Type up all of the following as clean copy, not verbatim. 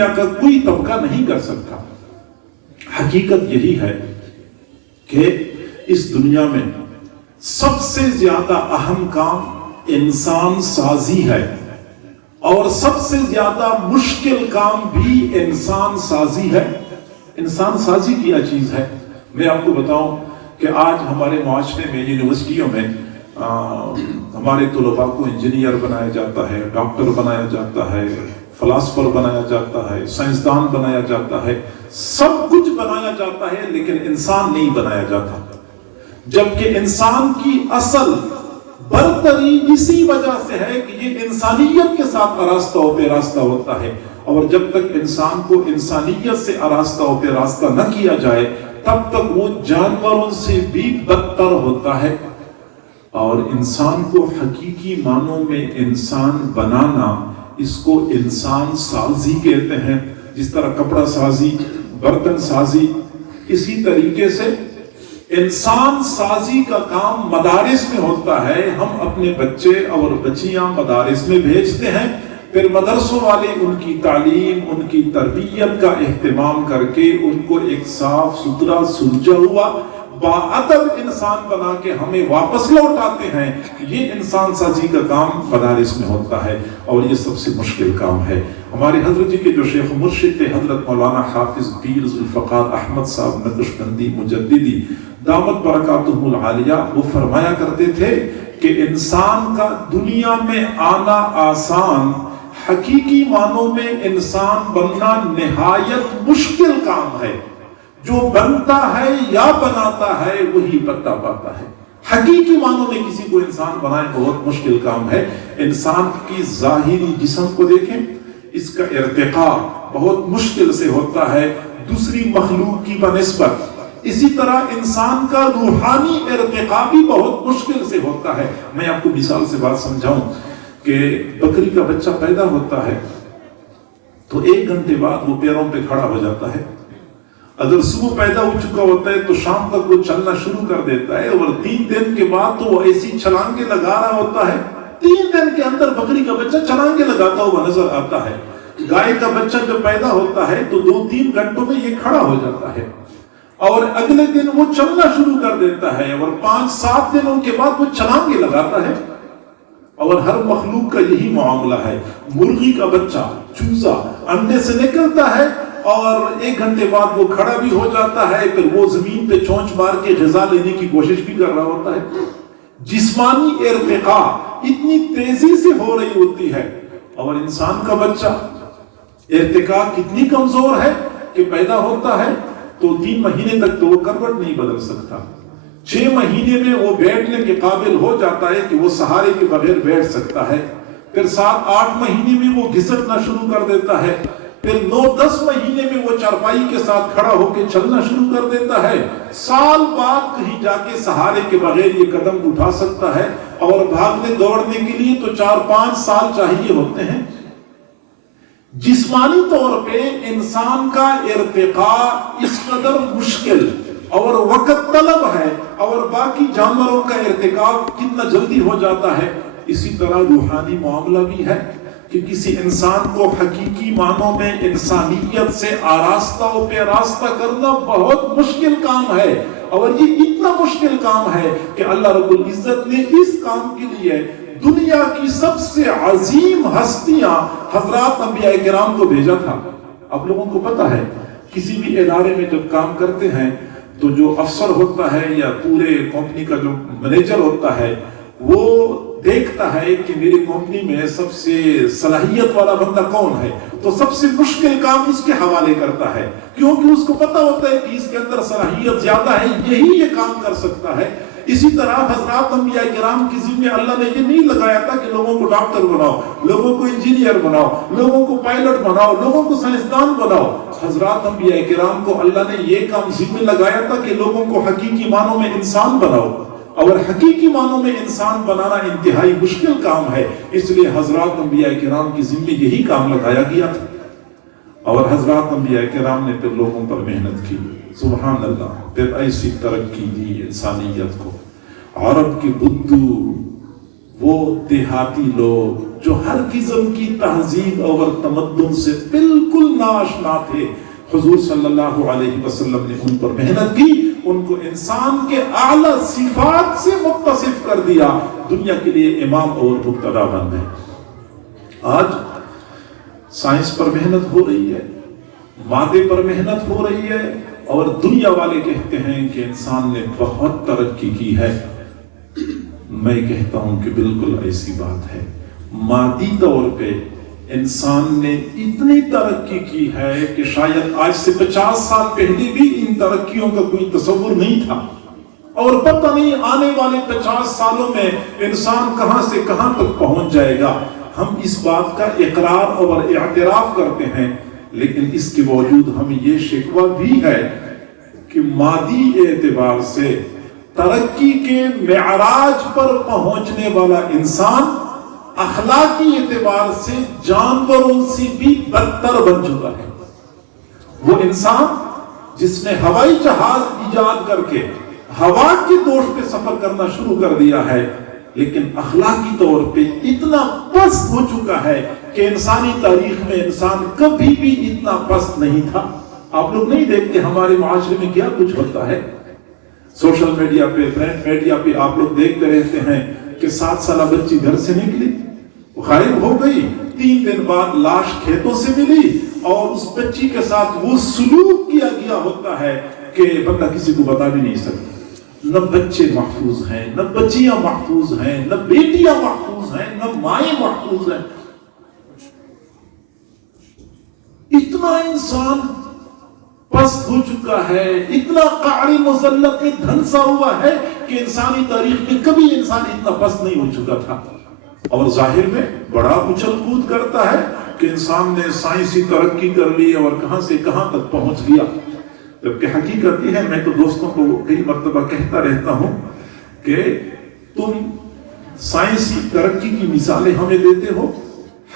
دنیا کا کوئی طبقہ نہیں کر سکتا۔ حقیقت یہی ہے کہ اس دنیا میں سب سے زیادہ اہم کام انسان سازی ہے، اور سب سے زیادہ مشکل کام بھی انسان سازی ہے۔ انسان سازی کیا چیز ہے؟ میں آپ کو بتاؤں کہ آج ہمارے معاشرے میں، یونیورسٹیوں میں ہمارے طلباء کو انجینئر بنایا جاتا ہے، ڈاکٹر بنایا جاتا ہے، فلاسفر بنایا جاتا ہے، سائنسدان بنایا جاتا ہے، سب کچھ بنایا جاتا ہے، لیکن انسان نہیں بنایا جاتا۔ جبکہ انسان کی اصل برتری اسی وجہ سے ہے کہ یہ انسانیت کے ساتھ آراستہ و پیراستہ ہوتا ہے، اور جب تک انسان کو انسانیت سے آراستہ و پیراستہ نہ کیا جائے تب تک وہ جانوروں سے بھی بدتر ہوتا ہے۔ اور انسان کو حقیقی معنوں میں انسان بنانا، اس کو انسان سازی کہتے ہیں۔ جس طرح کپڑا سازی، برتن سازی، اسی طریقے سے انسان سازی کا کام مدارس میں ہوتا ہے۔ ہم اپنے بچے اور بچیاں مدارس میں بھیجتے ہیں، پھر مدرسوں والے ان کی تعلیم، ان کی تربیت کا اہتمام کر کے ان کو ایک صاف ستھرا سلجھا ہوا باادب انسان بنا کے ہمیں واپس لوٹاتے ہیں۔ یہ انسان سازی کا کام مدارس میں ہوتا ہے، اور یہ سب سے مشکل کام ہے۔ ہمارے حضرت جی کے جو شیخ مرشد تھے، حضرت مولانا حافظ پیر ذوالفقار احمد صاحب نقشبندی مجددی دامت برکاتہم العالیہ، وہ فرمایا کرتے تھے کہ انسان کا دنیا میں آنا آسان، حقیقی معنوں میں انسان بننا نہایت مشکل کام ہے۔ جو بنتا ہے یا بناتا ہے وہی بتا پاتا ہے۔ حقیقی معنوں میں کسی کو انسان بنائے بہت مشکل کام ہے۔ انسان کی ظاہری جسم کو دیکھیں، اس کا ارتقاء بہت مشکل سے ہوتا ہے دوسری مخلوق کی بنسبت۔ اسی طرح انسان کا روحانی ارتقاء بھی بہت مشکل سے ہوتا ہے۔ میں آپ کو مثال سے بات سمجھاؤں کہ بکری کا بچہ پیدا ہوتا ہے تو 1 گھنٹے بعد وہ پیروں پہ کھڑا ہو جاتا ہے۔ اگر صبح پیدا ہو چکا ہوتا ہے تو شام تک وہ چلنا شروع کر دیتا ہے، اور 3 دن کے بعد تو وہ ایسی چھلانگیں لگا رہا ہوتا ہے۔ 3 دن کے اندر بکری کا بچہ چھلانگیں لگاتا ہوا نظر آتا ہے۔ گائے کا بچہ جب پیدا ہوتا ہے تو 2-3 گھنٹوں میں یہ کھڑا ہو جاتا ہے، اور اگلے دن وہ چلنا شروع کر دیتا ہے، اور 5-7 دنوں کے بعد وہ چھلانگیں لگاتا ہے۔ اور ہر مخلوق کا یہی معاملہ ہے۔ مرغی کا بچہ، چوزا، انڈے سے نکلتا ہے اور 1 گھنٹے بعد وہ کھڑا بھی ہو جاتا ہے، پھر وہ زمین پہ چونچ مار کے غذا لینے کی کوشش بھی کر رہا ہوتا ہے۔ جسمانی ارتقاء اتنی تیزی سے ہو رہی ہوتی ہے، اور انسان کا بچہ ارتقاء کتنی کمزور ہے کہ پیدا ہوتا ہے تو 3 مہینے تک تو وہ کروٹ نہیں بدل سکتا۔ 6 مہینے میں وہ بیٹھنے کے قابل ہو جاتا ہے کہ وہ سہارے کے بغیر بیٹھ سکتا ہے۔ پھر 7-8 مہینے میں وہ گھسٹنا شروع کر دیتا ہے۔ پھر 9-10 مہینے میں وہ چارپائی کے ساتھ کھڑا ہو کے چلنا شروع کر دیتا ہے۔ سال بعد کہیں جا کے سہارے کے بغیر یہ قدم اٹھا سکتا ہے، اور بھاگنے دوڑنے کے لیے تو 4-5 سال چاہیے ہوتے ہیں۔ جسمانی طور پہ انسان کا ارتقاء اس قدر مشکل اور وقت طلب ہے، اور باقی جانوروں کا ارتقاء کتنا جلدی ہو جاتا ہے۔ اسی طرح روحانی معاملہ بھی ہے کہ کسی انسان کو حقیقی معنوں میں انسانیت سے آراستہ و پیراستہ کرنا بہت مشکل کام ہے، اور یہ اتنا مشکل کام ہے کہ اللہ رب العزت نے اس کام کے لیے دنیا کی سب سے عظیم ہستیاں حضرات انبیاء کرام کو بھیجا تھا۔ آپ لوگوں کو پتا ہے کسی بھی ادارے میں جب کام کرتے ہیں تو جو افسر ہوتا ہے یا پورے کمپنی کا جو مینیجر ہوتا ہے، وہ دیکھتا ہے کہ میری کمپنی میں سب سے صلاحیت والا بندہ کون ہے، تو سب سے مشکل کام اس کے حوالے کرتا ہے، کیونکہ اس کو پتا ہوتا ہے کہ اس کے اندر صلاحیت زیادہ ہے، یہی یہ کام کر سکتا ہے۔ اسی طرح حضرات انبیاء کرام کی ذمہ اللہ نے یہ نہیں لگایا تھا کہ لوگوں کو ڈاکٹر بناؤ، لوگوں کو انجینئر بناؤ، لوگوں کو پائلٹ بناؤ، لوگوں کو سائنسدان بناؤ۔ حضرات انبیاء کرام کو اللہ نے یہ کام ذمہ لگایا تھا کہ لوگوں کو حقیقی معنوں میں انسان بناؤ، اور حقیقی معنوں میں انسان بنانا انتہائی مشکل کام ہے، اس لیے حضرات انبیاء کرام کی ذمہ یہی کام لگایا گیا تھا۔ اور حضرات انبیاء کرام نے پھر لوگوں پر محنت کی، سبحان اللہ، پھر ایسی ترقی دی انسانیت کو۔ عرب کے بدو، وہ دیہاتی لوگ، जो हर किस्म की तहजीब और तमद्दुन से बिल्कुल नाआशना थे, हुजूर सल्लल्लाहु अलैहि वसल्लम ने उन पर मेहनत की, उनको इंसान के आला सिफात से मुत्तसिफ कर दिया, दुनिया के लिए इमाम और मुक्तदा बन गए। आज साइंस पर मेहनत हो रही है, मादे पर मेहनत हो रही है, और दुनिया वाले कहते हैं कि इंसान ने बहुत तरक्की की है। मैं कहता हूं कि बिल्कुल ऐसी बात है। मादी तौर पे इंसान ने इतनी तरक्की की है कि शायद आज से 50 साल पहले भी इन तरक्कियों का कोई तस्वुर नहीं था, और पता नहीं आने वाले 50 सालों में इंसान कहां से कहां तक पहुंच जाएगा। हम इस बात का इकरार और इत्तराफ करते हैं, लेकिन इसके बावजूद हमें ये शिकवा भी है कि मादी एतबार से तरक्की के मेराज पर पहुंचने वाला इंसान अखलाकी एतबार से जानवरों से भी बदतर बन चुका है। वो इंसान जिसने हवाई जहाज इजाद करके हवा के दोष पे सफर करना शुरू कर दिया है, लेकिन अखलाकी तौर पे इतना पस्त हो चुका है कि इंसानी तारीख में इंसान कभी भी इतना पस्त नहीं था। आप लोग नहीं देखते हमारे माशरे में क्या कुछ होता है? सोशल मीडिया पे, प्रिंट मीडिया पे आप लोग देखते रहते हैं कि 7 साल बच्ची घर से निकली, गायब हो गई, 3 दिन बाद लाश खेतों से मिली, और उस बच्ची के साथ वो सुलूक किया गया होता है कि बंदा किसी को बता भी नहीं सकता। न बच्चे महफूज हैं, न बच्चियां महफूज हैं, न बेटियां महफूज हैं, न माएं महफूज हैं। इतना इंसान पस्त हो चुका है, इतना क़ारी मुज़ल्लत में धंसा हुआ है कि इंसानी तारीख में कभी इंसान इतना पस्त नहीं हो चुका था। और जाहिर में बड़ा उछल कूद करता है कि इंसान ने साइंसी तरक्की कर ली और कहां से कहां तक पहुंच गया, जबकि हकीकत यह है, मैं तो दोस्तों को कई मर्तबा कहता रहता हूं कि तुम साइंसी तरक्की की मिसालें हमें देते हो,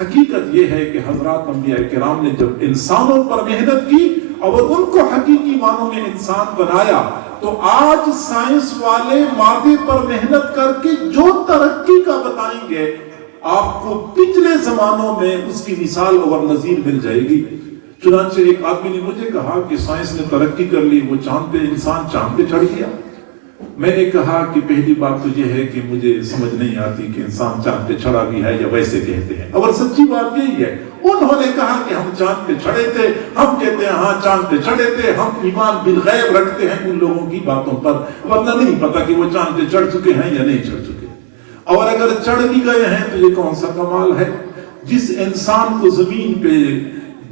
हकीकत यह है कि हजरत अंबिया किराम ने जब इंसानों पर मेहनत की और उनको हकीकी मानों में इंसान बनाया, तो आज साइंस वाले मादे पर मेहनत करके जो तरक्की का बताएंगे, आपको पिछले जमानों में उसकी मिसाल और नजीर मिल जाएगी। चुनांचे एक आदमी ने मुझे कहा कि साइंस ने तरक्की कर ली, वो चांद पे, इंसान चांद पे चढ़ गया। मैंने कहा कि पहली बात तो यह है कि मुझे समझ नहीं आती कि इंसान चांद पे चढ़ा भी है या वैसे कहते हैं, और सच्ची बात यही है। उन्होंने कहा कि हम चांद पे चढ़े थे, हम कहते हैं हाँ चांद पे चढ़े थे, हम ईमान बिल गैब रखते हैं उन लोगों की बातों पर, वरना नहीं पता कि वो चांद पे चढ़ चुके हैं या नहीं चढ़ चुके। और अगर चढ़ भी गए हैं तो ये कौन सा कमाल है, जिस इंसान को जमीन पे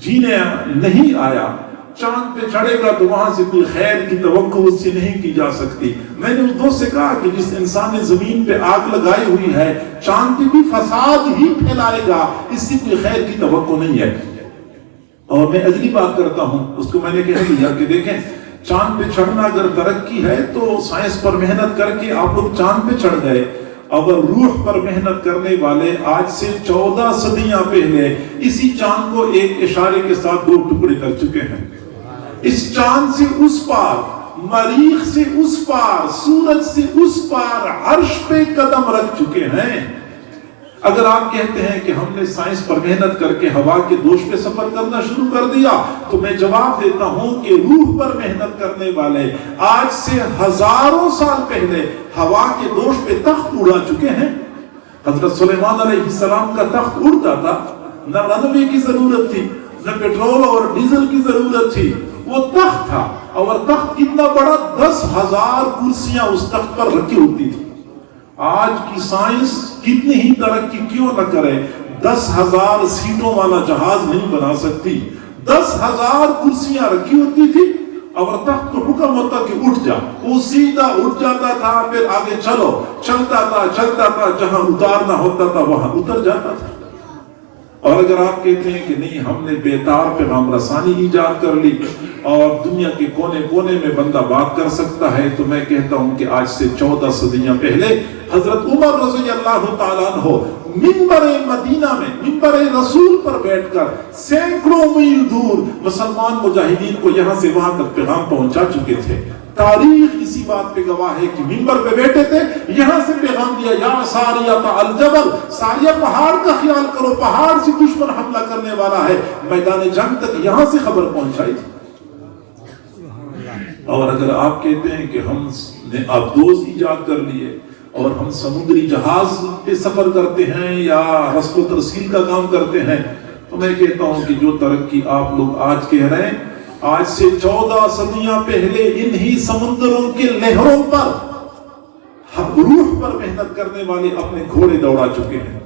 जीने नहीं आया, चांद पे चढ़ेगा तो वहां से कोई खैर की तवक्को उससे नहीं की जा सकती। मैंने उस दोस्त से कहा कि जिस इंसान ने जमीन पे आग लगाई हुई है, चांद पे भी फसाद ही फैलाएगा, इससे कोई खैर की तवक्को नहीं है। और मैं अगली बात करता हूं, उसको मैंने कह दिया कि देखें, चांद पे चढ़ना अगर तरक्की है तो साइंस पर मेहनत करके आप लोग चांद पे चढ़ गए, अगर रूह पर मेहनत करने वाले आज से 14 सदियां पहले इसी चांद को एक इशारे के साथ 2 टुकड़े कर चुके हैं। इस चांद से उस पार, मरीख से उस पार, सूरज से उस पार अर्श पे कदम रख चुके हैं। अगर आप कहते हैं कि हमने साइंस पर मेहनत करके हवा के दोष पे सफर करना शुरू कर दिया, तो मैं जवाब देता हूं कि रूह पर मेहनत करने वाले आज से हजारों साल पहले हवा के दोष पे तख्त उड़ा चुके हैं। हजरत सुलेमान अलैहिस्सलाम का तख्त उड़ता था, न रनवे की जरूरत थी, न पेट्रोल और डीजल की जरूरत थी, वो तख्त था। और तख्त कितना बड़ा, 10,000 कुर्सियां उस तख्त पर रखी होती थी। आज की साइंस कितनी ही तरक्की क्यों न करे, 10,000 सीटों वाला जहाज नहीं बना सकती। 10,000 कुर्सियां रखी होती थी और तख्त को हुक्म होता कि उठ जा, वो सीधा उठ जाता था, फिर आगे चलो, चलता था, जहां उतारना होता था वहां उतर जाता था। और अगर आप कहते हैं कि नहीं, हमने बेतार पैगाम रसानी इजाद कर ली और दुनिया के कोने कोने में बंदा बात कर सकता है, तो मैं कहता हूं कि आज से 14 सदियां पहले हजरत उमर रज़ी अल्लाह तआला अन्हु मिंबर मदीना में, मिंबर रसूल पर बैठकर सैकड़ों मील दूर मुसलमान मुजाहिदीन को यहां से वहां तक पैगाम पहुंचा चुके थे। तारीख इसी बात पे गवाह है कि मिंबर पे बैठे थे, यहां से पैगाम दिया, या सारिया अल-जबल, सारिया पहाड़ का ख्याल करो, पहाड़ से दुश्मन हमला करने वाला है। मैदान जंग तक यहां से खबर पहुंचाई थी। और अगर आप कहते हैं कि हमने आबदोज ईजाद कर लिए और हम समुद्री जहाज पे सफर करते हैं या रस्म तरसील का काम करते हैं, तो मैं कहता हूं कि जो तरक्की आप लोग आज कह रहे हैं, आज से 14 सदियां पहले इन्हीं समुद्रों के लहरों पर रूह पर मेहनत करने वाले अपने घोड़े दौड़ा चुके हैं,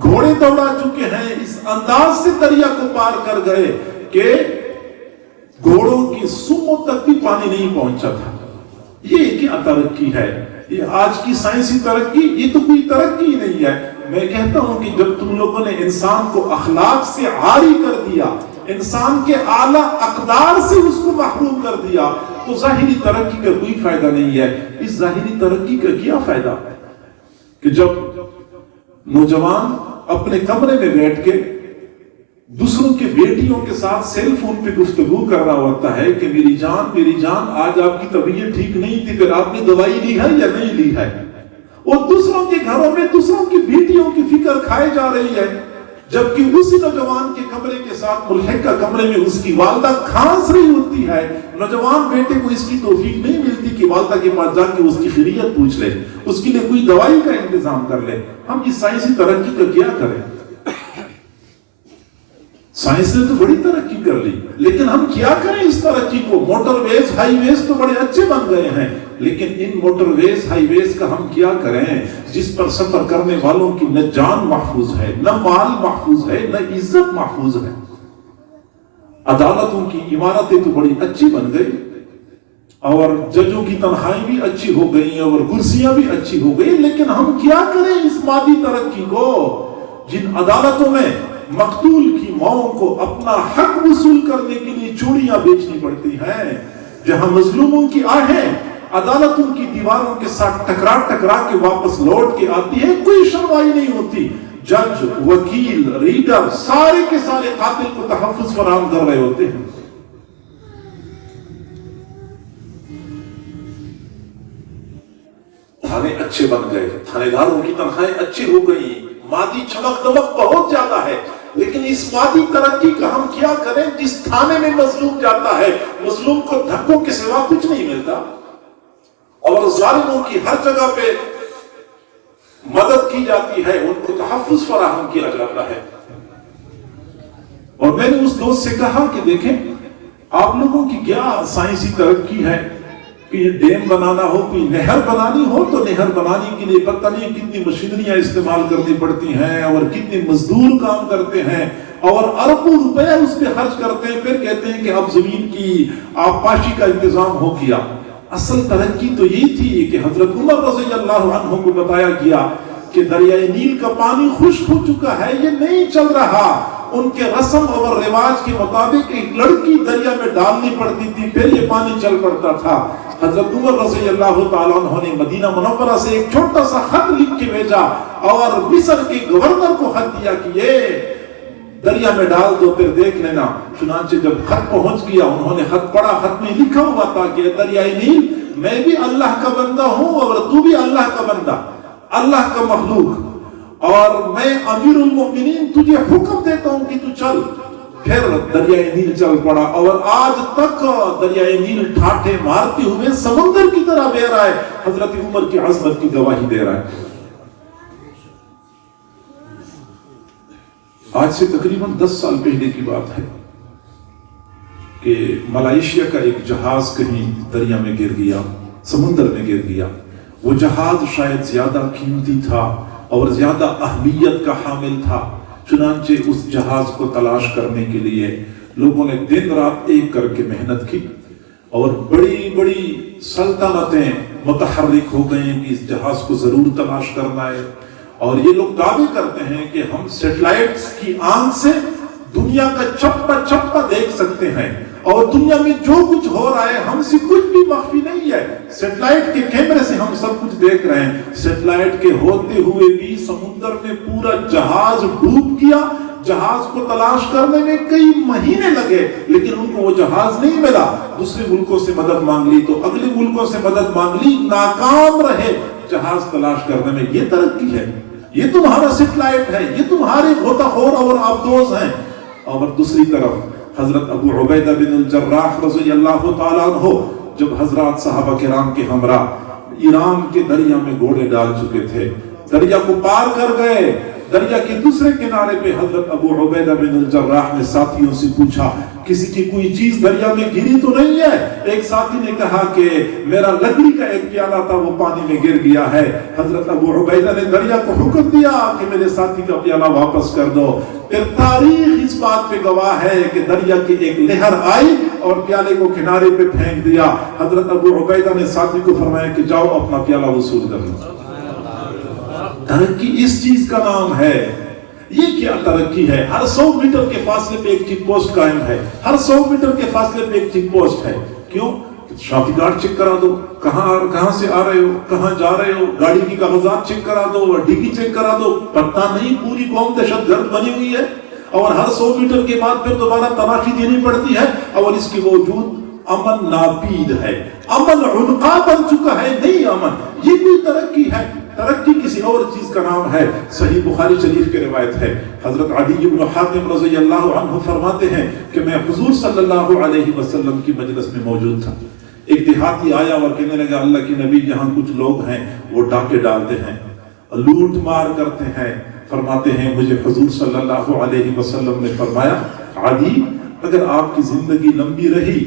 घोड़े दौड़ा चुके हैं, इस अंदाज से दरिया को पार कर गए कि घोड़ों की सुमों तक भी पानी नहीं पहुंचा था। ये क्या तरक्की है? ये आज की साइंसी तरक्की, ये तो कोई तरक्की नहीं है। मैं कहता हूं कि जब तुम लोगों ने इंसान को अखलाक से आरी कर दिया, इंसान के आला अकदार से उसको महरूम कर दिया, तो जाहिरी तरक्की का कोई फायदा नहीं है। इस जाहिरी तरक्की का क्या फायदा कि जब नौजवान अपने कमरे में बैठ के दूसरों की बेटियों के साथ सेल फोन पे गुफ्तगू कर रहा होता है कि मेरी जान आज आपकी तबीयत ठीक नहीं थी, फिर आपने दवाई ली है या नहीं ली है। और दूसरों के घरों में दूसरों की बेटियों की फिक्र खाई जा रही है, जबकि उसी नौजवान के कमरे के साथ मुल्हिका कमरे में उसकी वालदा खांस रही होती है। नौजवान बेटे को इसकी तौफीक नहीं मिलती कि वालदा के पास जाके उसकी खैरियत पूछ ले, उसके लिए कोई दवाई का इंतजाम कर ले। हम इस साइंसी तरक्की का क्या करें? साइंस ने तो बड़ी तरक्की कर ली, लेकिन हम क्या करें इस तरक्की को? मोटरवेज हाईवेज तो बड़े अच्छे बन गए हैं, लेकिन इन मोटरवेज हाईवेज का हम क्या करें जिस पर सफर करने वालों की न जान महफूज है, न माल महफूज है, न इज्जत महफूज है। अदालतों की इमारतें तो बड़ी अच्छी बन गई और जजों की तनख्वाहें भी अच्छी हो गई और कुर्सियां भी अच्छी हो गई, लेकिन हम क्या करें इस मादी तरक्की को? जिन अदालतों में मकतूल की माओं को अपना हक वसूल करने के लिए चूड़ियां बेचनी पड़ती हैं, जहां मजलूमों की आहें अदालतों की दीवारों के साथ टकरा टकरा के वापस लौट के आती है, कोई सुनवाई नहीं होती। जज, वकील, रीडर सारे के सारे कातिल को तहफ्फुज फराहम कर रहे होते हैं। थाने अच्छे बन गए, थानेदारों की तनख्वाहें अच्छी हो गई, मादी चमक दमक बहुत ज्यादा है, लेकिन इस मादी तरक्की का हम क्या करें? जिस थाने में मजलूम जाता है, मजलूम को धक्कों के सिवा कुछ नहीं मिलता और जालिमों की हर जगह पे मदद की जाती है, उनको तहफ्फुज फराहम किया जाता है। और मैंने उस दोस्त से कहा कि देखें, आप लोगों की क्या साइंसी तरक्की है कि डैम बनाना हो, कोई नहर बनानी हो, तो नहर बनाने के लिए पता नहीं कितनी मशीनरियां इस्तेमाल करनी पड़ती हैं और कितने मजदूर काम करते हैं और अरबों रुपया उस पर खर्च करते हैं, फिर कहते हैं कि अब जमीन की आबपाशी का इंतजाम हो गया। असल तरक्की तो यही थी कि हजरत उमर रज़ियल्लाहु अन्हु को बताया गया कि दरियाए नील का पानी खुश्क हो चुका है, ये नहीं चल रहा। उनके रस्म और रिवाज के मुताबिक एक लड़की दरिया में डालनी पड़ती थी, फिर ये पानी चल पड़ता था। हजरत उमर रज़ियल्लाहु ताला अन्हु ने मदीना मुनव्वरा से एक छोटा सा खत लिख के भेजा और मिस्र के गवर्नर को खत दिया कि ये दरिया में डाल दो, फिर देख लेना। चुनांचे जब खत पहुंच गया, उन्होंने खत पढ़ा, खत में लिखा हुआ था कि दरियाए नील, मैं भी अल्लाह का बंदा हूं और तू भी अल्लाह का बंदा, अल्लाह का मखलूक, और मैं अमीरुल मोमिनीन तुझे हुक्म देता हूं कि तू चल। फिर दरियाए नील चल पड़ा और आज तक दरियाए नील ठाठे मारते हुए समुद्र की तरह बह रहा है, हजरत उमर की अज़मत की गवाही दे रहा है। आज से तकरीबन 10 साल पहले की बात है कि मलेशिया का एक जहाज कहीं दरिया में गिर गया, समुद्र में गिर गया। वो जहाज शायद ज्यादा कीमती था और ज्यादा अहमियत का हामिल था। चुनांचे उस जहाज को तलाश करने के लिए लोगों ने दिन रात एक करके मेहनत की और बड़ी बड़ी सल्तनतें मुतहर्रिक हो गए कि इस जहाज को जरूर तलाश करना है। और ये लोग दावे करते हैं कि हम सैटेलाइट्स की आंख से दुनिया का चप्पा चप्पा देख सकते हैं और दुनिया में जो कुछ हो रहा है हमसे कुछ भी मख्फी नहीं है। सैटेलाइट के कैमरे से हम सब कुछ देख रहे हैं। सैटेलाइट के होते हुए भी समुद्र में पूरा जहाज डूब गया। جہاز کو تلاش کرنے میں کئی مہینے لگے لیکن ان کو وہ جہاز نہیں ملا. دوسرے ملکوں سے مدد مانگ لی تو اگلے ملکوں سے مدد مانگ لی, ناکام رہے جہاز تلاش کرنے میں. یہ ترقی ہے, یہ تمہارا سیٹلائٹ ہے, یہ تمہارے غوطہ خور اور آبدوز ہیں. اور دوسری طرف حضرت ابو عبیدہ بن الجراح رضی اللہ تعالیٰ عنہ جب حضرات صحابہ کرام کے ہمراہ ایران کے دریا میں گھوڑے ڈال چکے تھے, دریا کو پار کر گئے, دریا کے دوسرے کنارے پہ حضرت ابو عبیدہ بن الجراح نے ساتھیوں سے پوچھا کسی کی کوئی چیز دریا میں گری تو نہیں ہے؟ ایک ساتھی نے کہا کہ میرا لکڑی کا ایک پیالہ تھا وہ پانی میں گر گیا ہے. حضرت ابو عبیدہ نے دریا کو حکم دیا کہ میرے ساتھی کا پیالہ واپس کر دو. پھر تاریخ اس بات پہ گواہ ہے کہ دریا کی ایک لہر آئی اور پیالے کو کنارے پہ پھینک دیا. حضرت ابو عبیدہ نے ساتھی کو فرمایا کہ جاؤ اپنا پیالہ وصول کر لو. ترقی اس چیز کا نام ہے. یہ کیا ترقی ہے؟ ہر 100 میٹر کے فاصلے پہ ایک چیک پوسٹ قائم ہے, ہر 100 میٹر کے فاصلے پہ ایک چیک پوسٹ ہے. کیوں؟ شناختی کارڈ چیک کرا دو, کہاں سے آ رہے ہو, کہاں جا رہے ہو, گاڑی کی کاغذات چیک کرا دو, ڈگی چیک کرا دو. پتہ نہیں پوری قوم دہشت گرد بنی ہوئی ہے اور ہر 100 میٹر کے بعد پھر دوبارہ تلاشی دینی پڑتی ہے. اور اس کے باوجود امن ناپید ہے, امن عنقا بن چکا ہے, نہیں امن. یہ بھی ترقی ہے؟ ترقی کسی اور چیز کا نام ہے. صحیح بخاری شریف کی روایت ہے, حضرت عدی بن حاتم رضی اللہ عنہ فرماتے ہیں کہ میں حضور صلی اللہ علیہ وسلم کی مجلس میں موجود تھا. ایک دیہاتی آیا اور کہنے لگا اللہ کے نبی یہاں کچھ لوگ ہیں وہ ڈاکے ڈالتے ہیں, لوٹ مار کرتے ہیں. فرماتے ہیں مجھے حضور صلی اللہ علیہ وسلم نے فرمایا عدی اگر آپ کی زندگی لمبی رہی,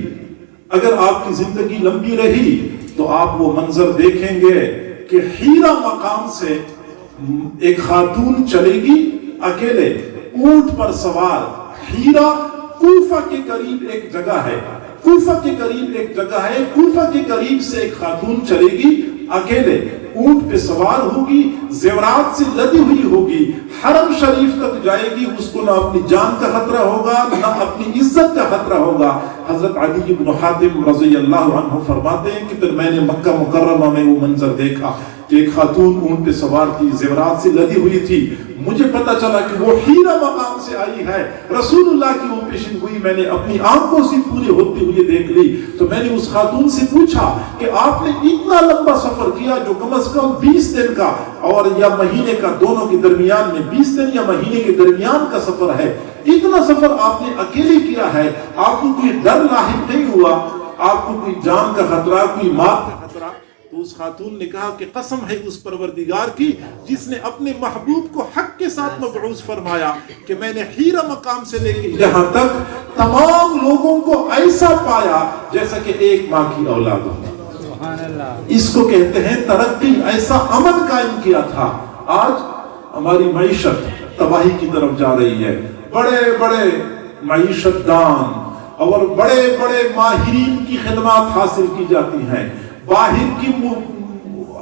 اگر آپ کی زندگی لمبی رہی تو آپ وہ منظر دیکھیں گے کہ ہیرا مقام سے ایک خاتون چلے گی اکیلے اونٹ پر سوار. ہیرا کوفہ کے قریب ایک جگہ ہے, کوفہ کے قریب ایک جگہ ہے, کوفہ کے قریب سے ایک خاتون چلے گی اکیلے, اونٹ پہ سوار ہوگی, زیورات سے لدی ہوئی ہوگی, حرم شریف تک جائے گی, اس کو نہ اپنی جان کا خطرہ ہوگا نہ اپنی عزت کا خطرہ ہوگا. حضرت عدی بن حاتم رضی اللہ عنہ فرماتے ہیں کہ پھر میں نے مکہ مکرمہ میں وہ منظر دیکھا کہ ایک خاتون اونٹ پہ سوار تھی, زیورات سے لدی ہوئی تھی. مجھے پتا چلا کہ وہ ہیرا مقام سے آئی ہے, رسول اللہ کی وہ پیشن گوئی میں نے اپنی آنکھوں سے پوری ہوتے ہوئے دیکھ لی. تو میں نے اس خاتون سے پوچھا کہ آپ نے اتنا لمبا سفر کیا جو کم از کم 20 دن کا اور یا مہینے کا, دونوں کے درمیان میں 20 دن یا مہینے کے درمیان کا سفر ہے, اتنا سفر آپ نے اکیلے کیا ہے, آپ کو کوئی ڈر لاحق نہیں ہوا, آپ کو کوئی جان کا خطرہ, کوئی موت کا خطرہ؟ تو اس خاتون نے کہا کہ قسم ہے اس پروردگار کی جس نے اپنے محبوب کو حق کے ساتھ مبعوث فرمایا کہ میں نے ہیرا مقام سے لے کے یہاں تک تمام لوگوں کو ایسا پایا جیسا کہ ایک ماں کی اولاد ہو. اس کو کہتے ہیں ترقی, ایسا امن قائم کیا تھا. آج ہماری معیشت تباہی کی طرف جا رہی ہے. بڑے بڑے معیشت دان اور بڑے بڑے ماہرین کی خدمات حاصل کی جاتی ہیں, باہر کی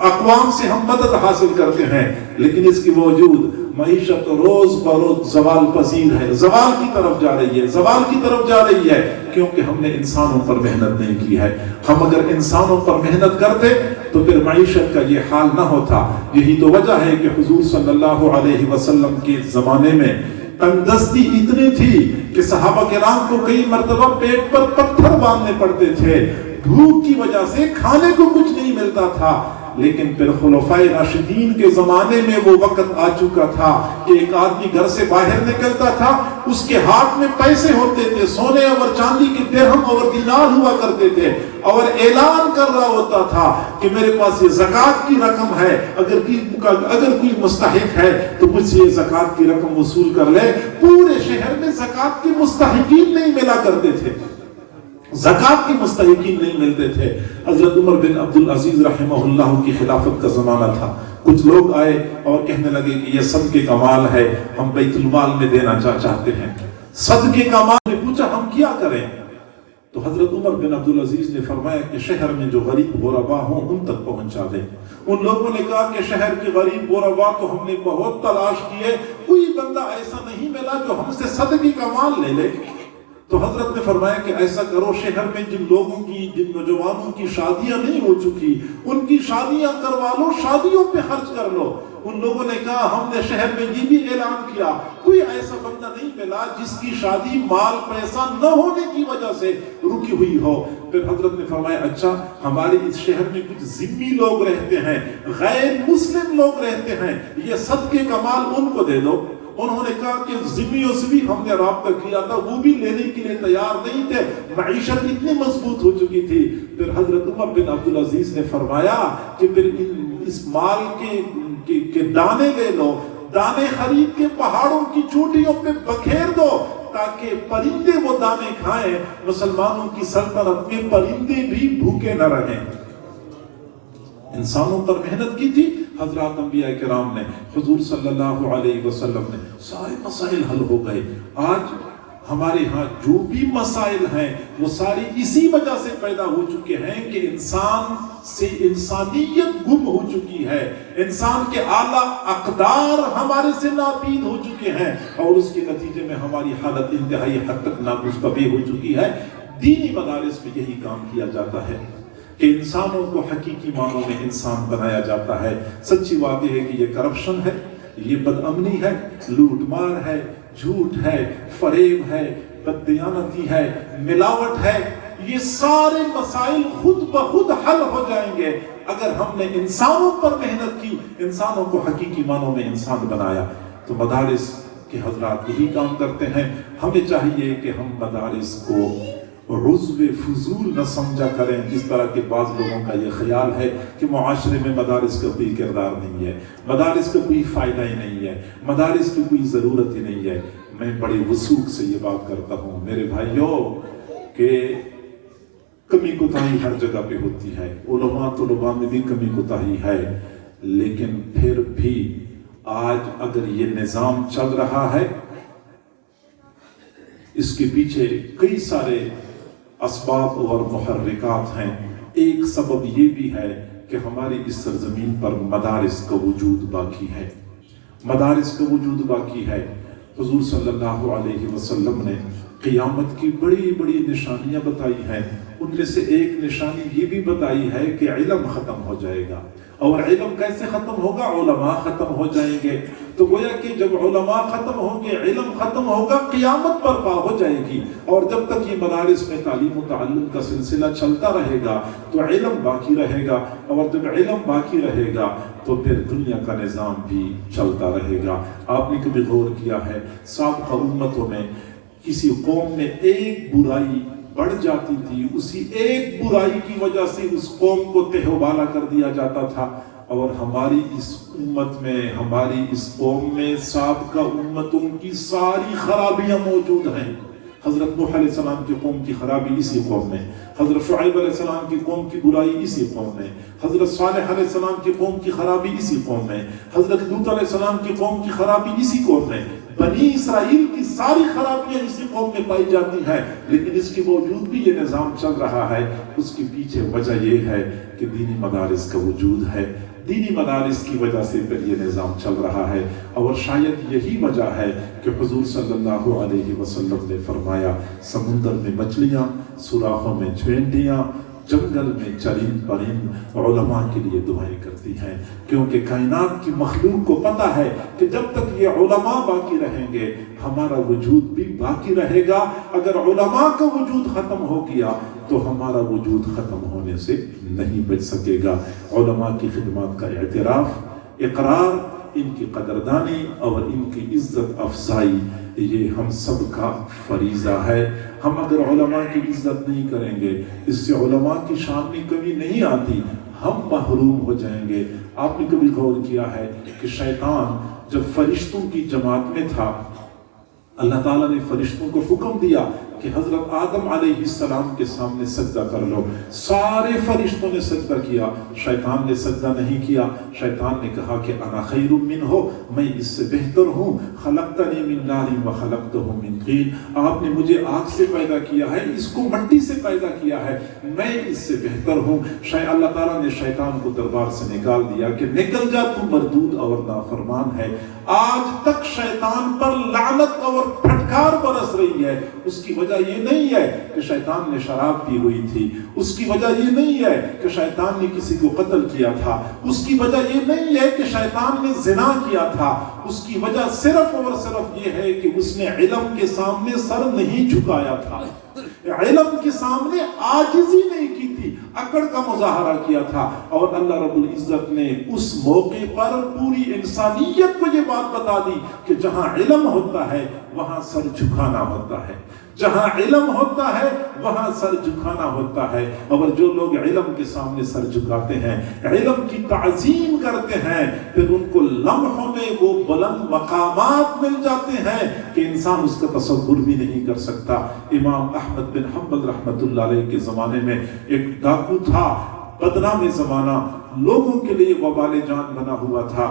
اقوام سے ہم مدد حاصل کرتے ہیں, لیکن اس کے باوجود معیشت روز بروز زوال پذیر ہے, زوال کی طرف جا رہی ہے, زوال کی طرف جا رہی ہے, کیونکہ ہم نے انسانوں پر محنت نہیں کی ہے. ہم اگر انسانوں پر محنت کرتے تو پھر معیشت کا یہ حال نہ ہوتا. یہی تو وجہ ہے کہ حضور صلی اللہ علیہ وسلم کے زمانے میں تنگدستی اتنی تھی کہ صحابہ کرام کو کئی مرتبہ پیٹ پر پتھر باندھنے پڑتے تھے, بھوک کی وجہ سے کھانے کو کچھ نہیں ملتا تھا. لیکن پھر خلفائے راشدین کے زمانے میں وہ وقت آ چکا تھا کہ ایک آدمی گھر سے باہر نکلتا تھا, اس کے ہاتھ میں پیسے ہوتے تھے, سونے اور چاندی کے درہم اور دینار ہوا کرتے تھے, اور اعلان کر رہا ہوتا تھا کہ میرے پاس یہ زکوٰۃ کی رقم ہے, اگر کوئی مستحق ہے تو مجھ سے یہ زکوٰۃ کی رقم وصول کر لے. پورے شہر میں زکوٰۃ کے مستحقین نہیں ملا کرتے تھے, زکوٰۃ کے مستحقین نہیں ملتے تھے. حضرت عمر بن عبد العزیز رحمہ اللہ کی خلافت کا زمانہ تھا. کچھ لوگ آئے اور کہنے لگے کہ یہ صدقے کا مال ہے, ہم بیت المال میں دینا چاہتے ہیں. صدقے کا مال. نے پوچھا ہم کیا کریں؟ تو حضرت عمر بن عبد العزیز نے فرمایا کہ شہر میں جو غریب غربا ہوں ان تک پہنچا دیں. ان لوگوں نے کہا کہ شہر کے غریب غربا تو ہم نے بہت تلاش کیے, کوئی بندہ ایسا نہیں ملا جو ہم سے صدقے کا مال لے لے. تو حضرت نے فرمایا کہ ایسا کرو, شہر میں جن لوگوں کی, جن نوجوانوں کی شادیاں نہیں ہو چکی ان کی شادیاں کروا لو, شادیوں پہ خرچ کر لو. उन लोगों ने कहा हमने शहर में ये भी ऐलान किया, कोई ऐसा बंदा नहीं मिला जिसकी शादी माल पैसा न होने की वजह से रुकी हुई हो। फिर हजरत ने फरमाया अच्छा हमारे इस शहर में कुछ जिम्मी लोग रहते हैं, गैर मुस्लिम लोग रहते हैं, ये सदके का माल उनको दे दो। उन्होंने कहा कि जिम्मियों से भी हमने राब्ता किया था, वो भी लेने के लिए तैयार नहीं थे, मईशत इतनी मजबूत हो चुकी थी। फिर हजरत उमर बिन अब्दुल अजीज ने फरमाया कि फिर इस माल के दाने ले लो, दाने खरीद के पहाड़ों की चोटियों पे बखेर दो ताकि परिंदे वो दाने खाएं, मुसलमानों की सल्तनत में परिंदे भी भूखे न रहें। इंसानों पर मेहनत की थी हजरत अंबिया किराम ने, हुजूर सल्लल्लाहु अलैहि वसल्लम ने, सारे मसाइल हल हो गए। आज हमारे यहाँ जो भी मसाइल हैं वो सारी इसी वजह से पैदा हो चुके हैं कि इंसान से इंसानियत गुम हो चुकी है, इंसान के आला अक़दार हमारे से नापीद हो चुके हैं और उसके नतीजे में हमारी हालत इंतहाई हद तक नामुस्तबी हो चुकी है। दीनी मदारिस में यही काम किया जाता है कि इंसानों को हकीकी मानों में इंसान बनाया जाता है। सच्ची बात यह है कि ये करप्शन है, ये बदअमनी है, लूटमार है, झूठ है, फरेब है, बददियानती है, मिलावट है, ये सारे मसाइल खुद ब खुद हल हो जाएंगे अगर हमने इंसानों पर मेहनत की, इंसानों को हकीकी मानों में इंसान बनाया। तो मदारिस के हजरात यही काम करते हैं। हमें चाहिए कि हम मदारिस को रुज़्व फुजूल न समझा करें, जिस तरह के बाज़ लोगों का ये ख्याल है कि मुआशरे में मदारिस का कोई किरदार नहीं है, मदारिस का कोई फ़ायदा ही नहीं है, मदारिस की कोई ज़रूरत ही नहीं है। मैं बड़ी वसूख से ये बात करता हूँ मेरे भाइयों कि कमी कोताही हर जगह पे होती है, उलमा तुलबा में भी कमी कोताही है, लेकिन फिर भी आज अगर ये निज़ाम चल रहा है इसके पीछे कई सारे असबाब और मुहर्रिकात हैं। एक सबब ये भी है कि हमारी इस सरजमीन पर मदारिस का वजूद बाकी है, मदारिस का वजूद बाकी है। हुजूर सल्लल्लाहु अलैहि वसल्लम ने क़ियामत की बड़ी बड़ी निशानियां बताई हैं, उनमें से एक निशानी ये भी बताई है कि इल्म ख़त्म हो जाएगा। और इल्म कैसे ख़त्म होगा? उलमा ख़त्म हो जाएंगे। तो गोया कि जब उलमा ख़त्म होंगे, इल्म ख़त्म होगा, क़ियामत बर्पा हो जाएगी। और जब तक ये मदारिस में तालीम व तअल्लुम का सिलसिला चलता रहेगा तो इल्म बाकी रहेगा, और जब इल्म बाकी रहेगा तो फिर दुनिया का निज़ाम भी चलता रहेगा। आपने कभी गौर किया है साबिक़ा उम्मतों में किसी कौम में एक बुराई बढ़ जाती थी, उसी एक बुराई की वजह से उस कौम को तहवाला कर दिया जाता था। और हमारी इस उम्मत में, हमारी इस कौम में साबिक़ा उम्मतों की सारी खराबियां मौजूद हैं। हज़रत नूह अलैहिस्सलाम की कौम की खराबी इसी कौम में, हज़रत शुआइब अलैहिस्सलाम की कौम की बुराई इसी कौम में, हज़रत सालेह अलैहिस्सलाम की कौम की खराबी इसी कौम में, हज़रत लूत अलैहिस्सलाम की कौम की खराबी इसी कौम में, बनी इसराइल की सारी खराबियां इसी कौम में पाई जाती हैं। लेकिन इसके बावजूद भी ये निज़ाम चल रहा है। उसके पीछे वजह ये है कि दीनी मदारिस का वजूद है, दीनी मदारिस की वजह से फिर ये निज़ाम चल रहा है। और शायद यही वजह है कि हुजूर सल्लल्लाहु अलैहि वसल्लम ने फरमाया समुंदर में मछलियाँ, सुराखों में चुंडियाँ, जंगल में चरिंद परिंद उलमा के लिए दुआएं करती हैं, क्योंकि कायनात की मखलूक को पता है कि जब तक ये उलमा बाकी रहेंगे हमारा वजूद भी बाकी रहेगा। अगर उलमा का वजूद ख़त्म हो गया तो हमारा वजूद ख़त्म होने से नहीं बच सकेगा। उलमा की खिदमत का एतराफ़, इकरार, इनकी कदरदानी और इनकी इज्जत अफजाई ये हम सब का फरीज़ा है। हम अगर उलमा की इज्जत नहीं करेंगे, इससे उलमा की शान में कमी नहीं आती, हम महरूम हो जाएंगे। आपने कभी गौर किया है कि शैतान जब फरिश्तों की जमात में था, अल्लाह ताला ने फरिश्तों को हुक्म दिया कि हजरत आदम अलैहिस्सलाम के सामने सजदा कर लो। सारे फरिश्तों ने सजदा किया, शैतान ने सजदा नहीं किया। शैतान ने कहा कि अना खैरुम मिन्हु, मैं इससे बेहतर हूँ। खलक़तनी मिन नारिन व खलक़तहु मिन तीन, आपने मुझे आग से पैदा किया है, इसको मिट्टी से पैदा किया है, मैं इससे बेहतर हूँ। अल्लाह ताला ने शैतान को दरबार से निकाल दिया कि निकल जा, तू मरदूद और नाफरमान है। आज तक शैतान पर लानत और फटकार बरस रही है, उसकी वजह ये नहीं है कि शैतान ने शराब पी हुई थी, उसकी वजह ये नहीं है कि शैतान ने किसी को कत्ल किया था, उसकी वजह ये नहीं है कि शैतान ने जिना किया था, उसकी वजह सिर्फ और सिर्फ ये है कि उसने इल्म के सामने सर नहीं झुकाया था, इल्म के सामने आजिज़ी नहीं की थी, अकड़ का मुजाहरा किया था। और अल्लाह रब्बुल इज्जत ने उस मौके पर पूरी इंसानियत को ये बात बता दी कि जहां इल्म होता है वहां सर झुकाना होता है, जहां इल्म होता है वहां सर झुकाना होता है। और जो लोग इल्म के सामने सर झुकाते हैं, इल्म की ताज़ीम करते हैं, फिर उनको लम्हों में वो बुलंद मकामात मिल जाते हैं कि इंसान उसका तसव्वुर भी नहीं कर सकता। इमाम अहमद बिन हम्बल रहमतुल्लाह अलैह के ज़माने में एक डाकू था, बदनाम ज़माना, लोगों के लिए वबाल जान बना हुआ था।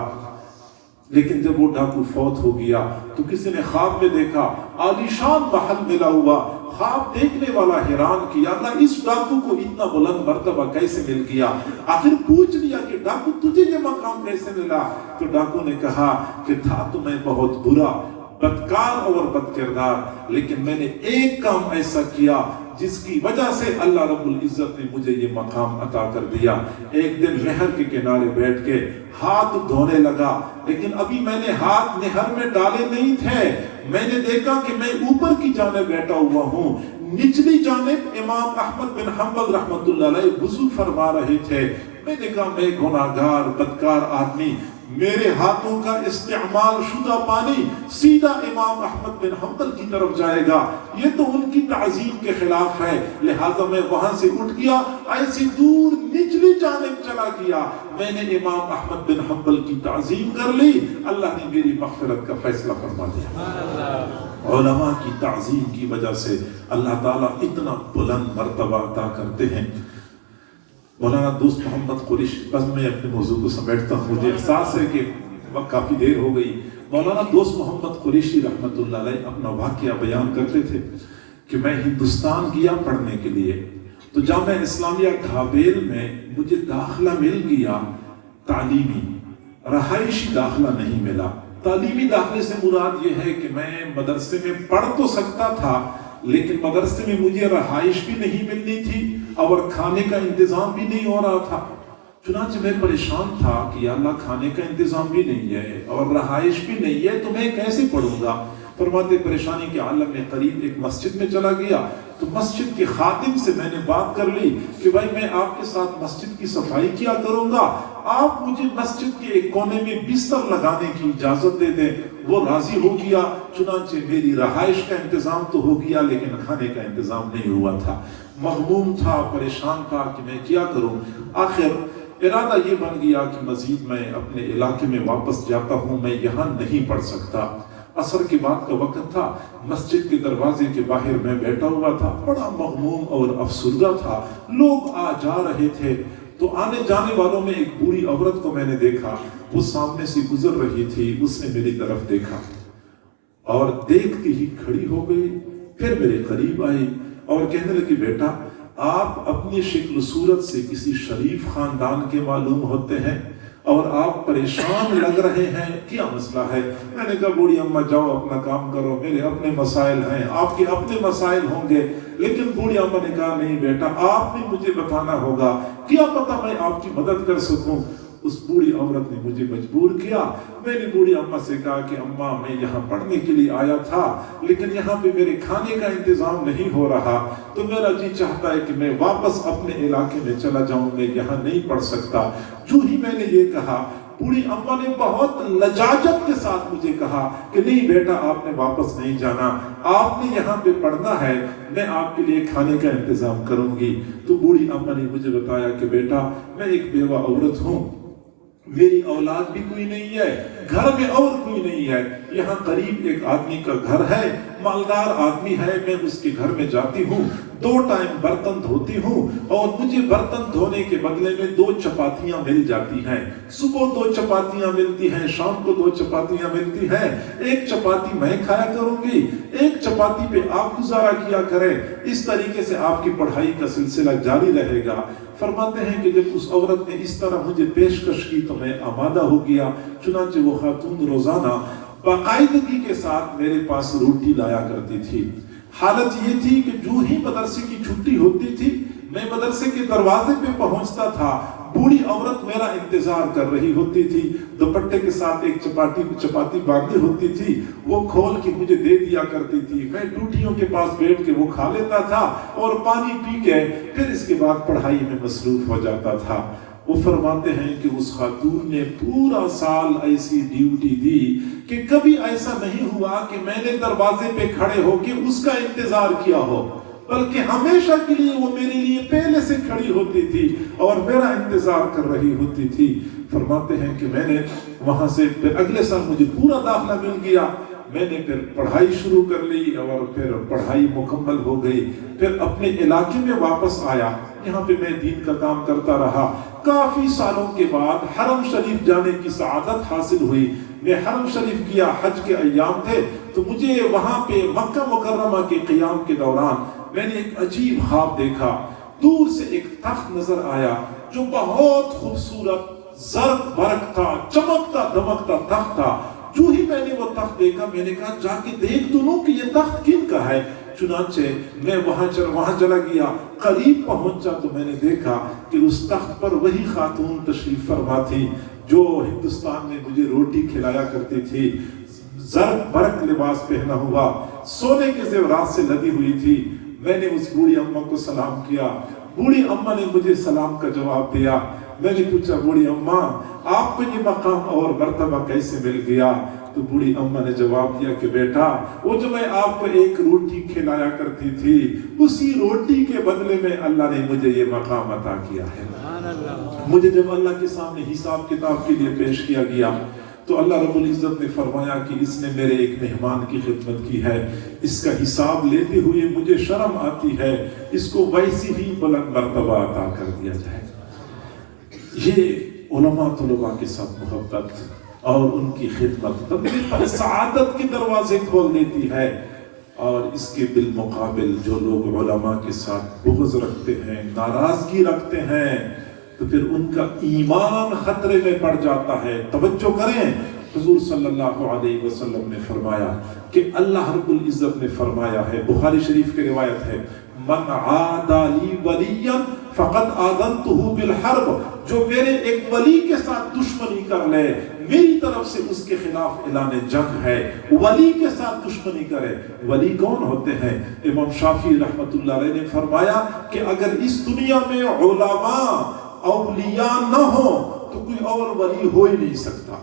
लेकिन जब वो डाकू फौत हो गया तो किसी ने ख्वाब में देखा आलीशान महल मिला हुआ, ख्वाब देखने वाला हैरान किया, अल्लाह इस डाकू को इतना बुलंद मर्तबा कैसे मिल गया। आखिर पूछ लिया कि डाकू तुझे ये मकाम कैसे मिला, तो डाकू ने कहा कि था तो मैं बहुत बुरा, बदकार और बदकिरदार, लेकिन मैंने एक काम ऐसा किया जिसकी वजह से अल्लाह रब्बुल इज्जत ने मुझे ये मकाम अता कर दिया। एक दिन नहर के किनारे बैठ के हाथ धोने लगा, लेकिन अभी मैंने हाथ नहर में डाले नहीं थे, मैंने देखा कि मैं ऊपर की जानिब बैठा हुआ हूँ, निचली जानिब इमाम अहमद बिन हम्बल रहमतुल्लाह अलैह वुज़ू फरमा रहे थे। मैंने कहा मैं गुनाहगार बदकार आदमी, मेरे हाथों का इस्तेमाल शुदा पानी सीधा इमाम अहमद बिन हम्बल की तरफ जाएगा, ये तो उनकी ताज़ीम के खिलाफ है। लिहाजा मैं वहां से उठ गया, ऐसी दूर निचली जानिब चला गया, मैंने इमाम अहमद बिन हम्बल की ताज़ीम कर ली, अल्लाह ने मेरी मग़फ़िरत का फैसला फरमा दिया। उलमा की ताज़ीम की वजह से अल्लाह ताला इतना बुलंद मर्तबा अता करते हैं। मौलाना दोस्त मोहम्मद कुरैशी, बस मैं अपने मौजू को समेटता हूँ, मुझे एहसास है कि वक्त काफ़ी देर हो गई। मौलाना दोस्त मोहम्मद कुरैशी रहमतुल्लाह अलैह अपना वाक़या बयान करते थे कि मैं हिंदुस्तान गया पढ़ने के लिए, तो जामिया इस्लामिया ढाबेल में मुझे दाखिला मिल गया, तालीमी रहायशी दाखिला नहीं मिला। तालीमी दाखिले से मुराद ये है कि मैं मदरसे में पढ़ तो सकता था, लेकिन मदरसे में मुझे रहाइश भी नहीं मिलनी थी और खाने का इंतजाम भी नहीं हो रहा था। चुनांचे मैं परेशान था कि अल्लाह खाने का इंतजाम भी नहीं है और रहाइश भी नहीं है, तो मैं कैसे पढ़ूंगा। फरमाते परेशानी के आलम में करीब एक मस्जिद में चला गया, तो मस्जिद के खातिम से मैंने बात कर ली कि भाई मैं आपके साथ मस्जिद की सफाई किया करूंगा, आप मुझे मस्जिद के एक कोने में बिस्तर लगाने की इजाजत दे दें। वो राजी हो गया। चुनांचे मेरी रहाइश का इंतजाम तो हो गया, लेकिन खाने का इंतजाम नहीं हुआ था। मगमूम था, परेशान था कि मैं क्या करूं। आखिर इरादा ये बन गया कि मजीद मैं अपने इलाके में वापस जाता हूँ, मैं यहाँ नहीं पढ़ सकता। असर के बाद का वक्त था, मस्जिद के दरवाजे के बाहर मैं बैठा हुआ था, बड़ा मगमूम और अफसुर्दा था, लोग आ जा रहे थे। तो आने जाने वालों में एक बूढ़ी औरत को मैंने देखा, वो सामने से गुजर रही थी, उसने मेरी तरफ देखा और देखते ही खड़ी हो गई, फिर मेरे करीब आई और कहने लगी, बेटा आप अपनी शक्ल सूरत से किसी शरीफ खानदान के मालूम होते हैं और आप परेशान लग रहे हैं, क्या मसला है। मैंने कहा, बूढ़ी अम्मा जाओ अपना काम करो, मेरे अपने मसाइल हैं, आपके अपने मसाइल होंगे। लेकिन बूढ़ी अम्मा ने कहा, नहीं बेटा आपने मुझे बताना होगा, क्या पता मैं आपकी मदद कर सकूं। उस बूढ़ी औरत ने मुझे मजबूर किया। मैंने बूढ़ी अम्मा से कहा कि अम्मा मैं यहाँ पढ़ने के लिए आया था, लेकिन यहाँ पे मेरे खाने का इंतजाम नहीं हो रहा, तो मेरा जी चाहता है कि मैं वापस अपने इलाके में चला जाऊं, मैं यहाँ नहीं पढ़ सकता। जो ही मैंने ये कहा, बूढ़ी अम्मा ने बहुत लजाजत के साथ मुझे कहा कि नहीं बेटा आपने वापस नहीं जाना, आपने यहाँ पे पढ़ना है, मैं आपके लिए खाने का इंतजाम करूंगी। तो बूढ़ी अम्मा ने मुझे बताया कि बेटा मैं एक बेवा औरत हूँ, मेरी औलाद भी कोई नहीं है, घर में और कोई नहीं है, यहाँ करीब एक आदमी का घर है, मालदार आदमी है, मैं उसके घर में जाती हूँ, 2 टाइम बर्तन धोती हूँ और मुझे बर्तन धोने के बदले में 2 चपातियां मिल जाती हैं। सुबह 2 चपातियां मिलती हैं, शाम को 2 चपातियां मिलती हैं। 1 चपाती मैं खाया करूंगी, 1 चपाती पे आप गुजारा किया करें। इस तरीके से आपकी पढ़ाई का सिलसिला जारी रहेगा। फरमाते हैं कि जब उस औरत ने इस तरह मुझे पेशकश की तो मैं आमादा हो गया। चुनांचे वो खातून रोजाना बाकायदगी के साथ मेरे पास रोटी लाया करती थी। हालत ये थी कि जो ही मदरसे की छुट्टी होती थी, मैं मदरसे के दरवाजे पे पहुंचता था, बूढ़ी औरत मेरा इंतजार कर रही होती थी, दुपट्टे के साथ एक चपाती बांधी होती थी, वो खोल के मुझे दे दिया करती थी। मैं टूटियों के पास बैठ के वो खा लेता था और पानी पी के फिर इसके बाद पढ़ाई में मसरूफ हो जाता था। वो फरमाते हैं कि उस खातून ने पूरा साल ऐसी ड्यूटी दी कि कभी ऐसा नहीं हुआ कि मैंने दरवाजे पे खड़े होके उसका इंतजार किया हो, बल्कि हमेशा के लिए वो मेरे लिए पहले से खड़ी होती थी और मेरा इंतजार कर रही होती थी। फरमाते हैं कि मैंने वहां से फिर अगले साल मुझे पूरा दाखला मिल गया, मैंने फिर पढ़ाई शुरू कर ली और फिर पढ़ाई मुकम्मल हो गई। फिर अपने इलाके में वापस आया, यहाँ पे मैं दीन का काम करता रहा। काफी सालों के बाद हरम शरीफ जाने की सआदत हासिल हुई। मैं हरम शरीफ किया, हज के अय्याम थे, तो मुझे वहां पे मक्का मुकर्रमा के क़ियाम के दौरान मैंने एक अजीब ख्वाब देखा। दूर से एक तख्त नजर आया जो बहुत खूबसूरत जर्क बरक था, चमकता दमकता तख्त था। जो ही मैंने वो तख्त देखा, मैंने कहा जाके देख तो लूं कि ये तख्त किन का है। चुनाचे मैं वहां चला गया, करीब पहुंचा तो मैंने देखा कि उस तख्त पर वही खातून तशरीफ फरमा थी जो हिंदुस्तान में मुझे रोटी खिलाया करती थी। जर्क बरक लिबास पहना हुआ, सोने के जेवरात से लदी हुई थी। मैंने उस बूढ़ी अम्मा को सलाम किया, बूढ़ी अम्मा ने मुझे सलाम का जवाब दिया। मैंने पूछा, बूढ़ी अम्मा आपको ये मकाम और मर्तबा कैसे मिल गया? तो बूढ़ी अम्मा ने जवाब दिया कि बेटा, वो जो मैं आपको एक रोटी खिलाया करती थी, उसी रोटी के बदले में अल्लाह ने मुझे ये मकाम अता किया है। मुझे जब अल्लाह के सामने हिसाब किताब के लिए पेश किया गया तो अल्लाह रब्बुल इज्जत ने फरमाया कि इसने मेरे एक मेहमान की खिदमत की है, इसका हिसाब लेते हुए मुझे शर्म आती है, इसको वैसी ही बुलंद मर्तबा अता कर दिया जाए। ये उलमा तलबा के साथ मोहब्बत और उनकी खिदमत बंदे पर सआदत के दरवाजे खोल देती है। और इसके बिलमुकाबिल जो लोग उलमा के साथ बुग़्ज़ रखते हैं, नाराजगी रखते हैं, तो फिर उनका ईमान खतरे में पड़ जाता है। तवज्जो करें, हुजूर सल्लल्लाहु अलैहि वसल्लम ने फरमाया कि अल्लाह रब्बुल इज्जत ने फरमाया है, बुखारी शरीफ की रिवायत है, मन आदा ली वलियन फक़द आज़नतुहु बिल हर्ब, जो मेरे एक वली के साथ दुश्मनी कर ले, मेरी तरफ से उसके खिलाफ ऐलान जंग है। वली के साथ दुश्मनी करे, वली कौन होते हैं? इमाम शाफी रहमतुल्लाह अलैह ने फरमाया कि अगर इस दुनिया में उलमा औलिया न हो तो कोई और वली हो ही नहीं सकता।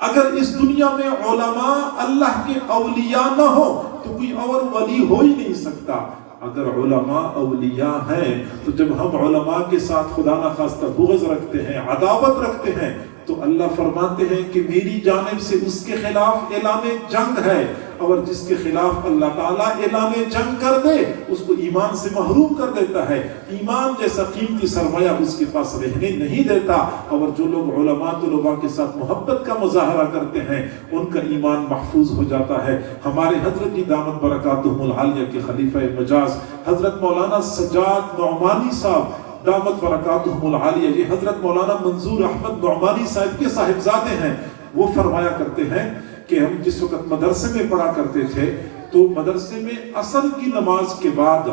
अगर इस दुनिया में उलमा अल्लाह के औलिया न हो तो कोई और वली हो ही नहीं सकता। अगर उलमा औलिया हैं तो जब हम उलमा के साथ खुदा न खास्ता बुग़्ज़ रखते हैं, अदावत रखते हैं, तो अल्लाह फरमाते हैं कि मेरी जानिब से उसके खिलाफ ऐलान जंग है, और जिसके खिलाफ अल्लाह ताला ऐलान जंग कर दे उसको ईमान से महरूम कर देता है। ईमान जैसा कीमती सरमाया उसके पास रहने नहीं देता। और जो लोग उलमा तलबा के साथ मोहब्बत का मुजाहरा करते हैं उनका ईमान महफूज हो जाता है। हमारे हजरत की दामत बरकातुहुमुल आलिया के खलीफा मजाज हजरत मौलाना सज्जाद नौमानी साहब दामत बरकातुहुमुल आलिया, ये हजरत मौलाना मंजूर अहमद नौमानी साहब के साहिबजादे हैं। वो फरमाया करते हैं कि हम जिस वक्त मदरसे में पढ़ा करते थे तो मदरसे में असर की नमाज के बाद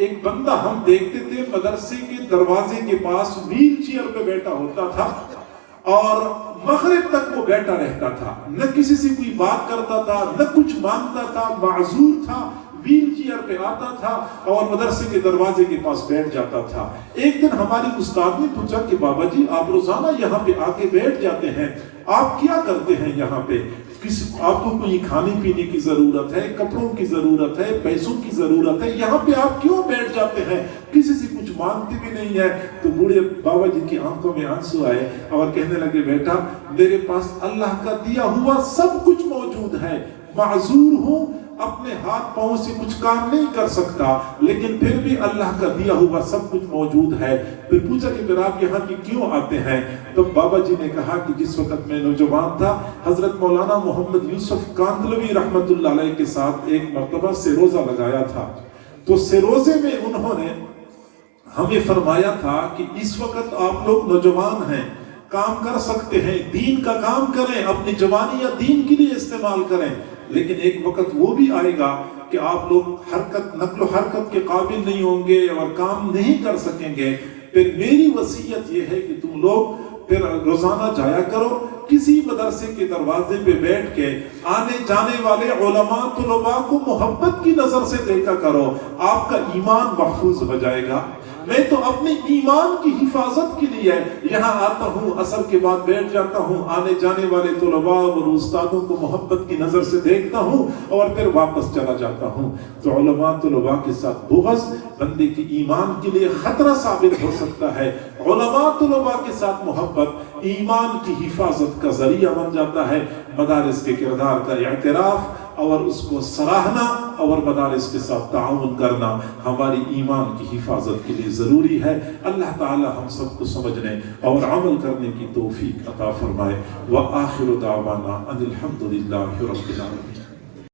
एक बंदा हम देखते थे मदरसे के दरवाजे के पास व्हील चेयर पे बैठा होता था और मगरिब तक वो बैठा रहता था, न किसी से कोई बात करता था, न कुछ मांगता था, माजूर था, व्हील चेयर पे आता था और मदरसे के दरवाजे के पास बैठ जाता था। एक दिन हमारी उस्ताद ने पूछा कि बाबा जी आप रोजाना यहाँ पे आके बैठ जाते हैं, आप क्या करते हैं यहाँ पे? आपको कोई खाने पीने की जरूरत है, कपड़ों की जरूरत है, पैसों की जरूरत है, यहाँ पे आप क्यों बैठ जाते हैं? किसी से कुछ मांगते भी नहीं है। तो बूढ़े बाबा जी की आंखों में आंसू आए और कहने लगे, बेटा मेरे पास अल्लाह का दिया हुआ सब कुछ मौजूद है, माजूर हूँ, अपने हाथ पांव से कुछ काम नहीं कर सकता, लेकिन फिर भी अल्लाह का दिया हुआ सब कुछ मौजूद है। फिर पूछा कि फिर आप यहाँ पे क्यों आते हैं? तो बाबा जी ने कहा कि जिस वक्त मैं नौजवान था हजरत मौलाना मोहम्मद यूसुफ कांदलवी रहमतुल्लाह अलैह के साथ एक मर्तबा सिरोजा लगाया था, तो सिरोजे में उन्होंने हमें फरमाया था कि इस वक्त आप लोग नौजवान हैं, کام کر سکتے ہیں، دین کا کام کریں، اپنی جوانی یا دین کے لیے استعمال کریں، لیکن ایک وقت وہ بھی آئے گا کہ آپ لوگ نقل و حرکت کے قابل نہیں ہوں گے اور کام نہیں کر سکیں گے۔ پھر میری وصیت یہ ہے کہ تم لوگ پھر روزانہ جایا کرو، کسی مدرسے کے دروازے پہ بیٹھ کے آنے جانے والے علماء طلباء کو محبت کی نظر سے دیکھا کرو، آپ کا ایمان محفوظ ہو جائے گا۔ میں تو اپنے ایمان کی حفاظت کے لیے یہاں آتا ہوں، عصر کے بعد بیٹھ جاتا ہوں، آنے جانے والے طلباء اور استادوں کو محبت کی نظر سے دیکھتا ہوں اور پھر واپس چلا جاتا ہوں۔ تو علماء طلباء کے ساتھ بغض بندے کے ایمان کے لیے خطرہ ثابت ہو سکتا ہے، علماء طلباء کے ساتھ محبت ایمان کی حفاظت کا ذریعہ بن جاتا ہے۔ مدارس کے کردار کا اعتراف اور اس کو سراہنا اور مدارس کے ساتھ تعاون کرنا ہماری ایمان کی حفاظت کے لیے ضروری ہے۔ اللہ تعالی ہم سب کو سمجھنے اور عمل کرنے کی توفیق عطا فرمائے۔ وآخر دعوانا ان الحمد للہ رب العالمین۔